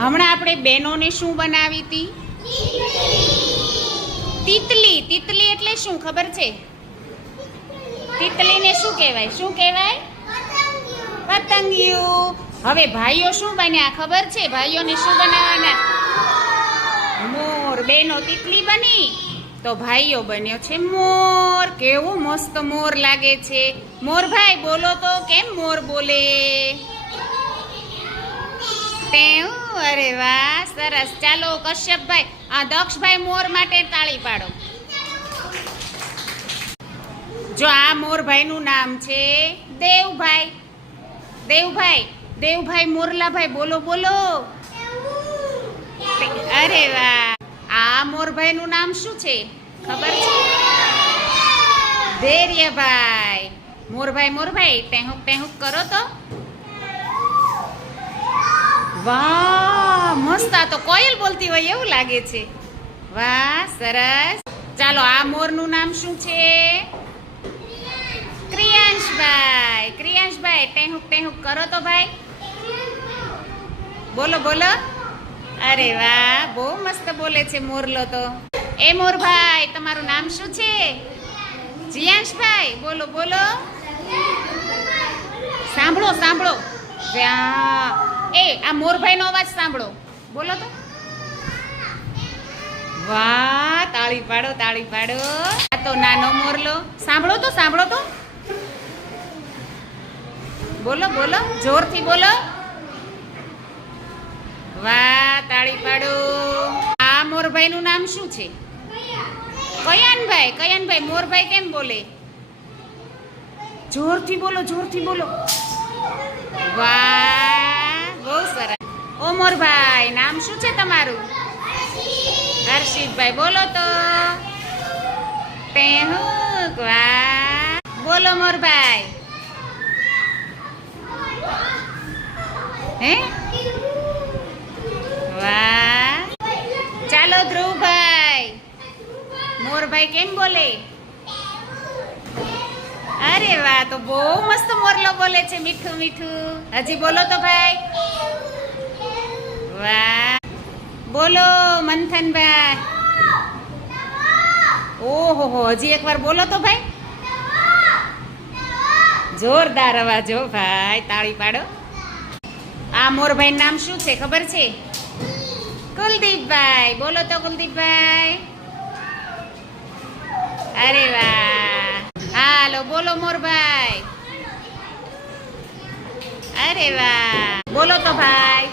હમણાં આપણે બહેનોને શું બનાવી હતી? તિતલી. તિતલી એટલે શું ખબર છે? તિતલીને શું કહેવાય? શું કહેવાય? પતંગિયું. હવે ભાઈઓ શું બન્યા ખબર છે? ભાઈઓને શું બનાવવાના? મોર. બહેનો તિતલી બની તો ભાઈઓ બન્યો છે મોર. કેવો મસ્ત મોર લાગે છે. મોરભાઈ બોલો તો, કેમ મોર બોલે? અરે વાહ, સરસ. ચાલો કશ્યપભાઈ, આ દક્ષભાઈ મોર માટે તાળી પાડો. જો આ મોરભાઈનું નામ છે દેવભાઈ. દેવભાઈ, દેવભાઈ મોરલાભાઈ બોલો બોલો. અરે વાહ. આ મોરભાઈનું નામ શું છે ખબર છે? ધૈર્યભાઈ. મોરભાઈ મોરભાઈ ટેહુક ટેહુક કરો તો. વાહ, મસ્ત. આ તો કોયલ બોલતી હોય એવું લાગે છે. વાહ, સરસ. ચાલો આ મોરનું નામ શું છે? ક્રિયાંશભાઈ. ક્રિયાંશભાઈ ટેહુક ટેહુક કરો તો ભાઈ. બોલો બોલો. અરે વાહ, બહુ મસ્ત બોલે છે મોરલો તો. એ મોરભાઈ તમારું નામ શું છે? જીયાંશભાઈ બોલો બોલો. સાંભળો સાંભળો. એ આ મોરભાઈનો અવાજ સાંભળો. બોલો તો. વાહ, તાળી પાડો તાળી પાડો. આ તો નાનો મોરલો. સાંભળો તો સાંભળો તો. બોલો બોલો, જોરથી બોલો. વાહ, તાળી પાડો. આ મોરભાઈનું નામ શું છે? કયાનભાઈ. કયાનભાઈ મોરભાઈ કેમ બોલે? જોરથી બોલો જોરથી બોલો. વાહ, બહુ સરસ. ઓ મોરભાઈ નામ શું છે તમારું? હર્ષિતભાઈ બોલો તો. ટેહુક. વાહ, બોલો મોરભાઈ. હે વાહ. ચાલો ધ્રુવભાઈ. મોરભાઈ કેમ બોલે? અરે વાહ, તો બહુ મસ્ત મોરલો બોલે છે, મીઠું મીઠું. હજી બોલો તો ભાઈ. વાહ, બોલો મંથનભાઈ. ઓહો હો, હજી એકવાર બોલો તો ભાઈ. જોરદાર અવાજ હો ભાઈ, તાળી પાડો. આ મોરભાઈ નામ શું છે ખબર છે? કુલદીપભાઈ. બોલો તો કુલદીપભાઈ. અરે વાહ. હાલો બોલો મોરભાઈ. અરે વાહ, બોલો તો ભાઈ.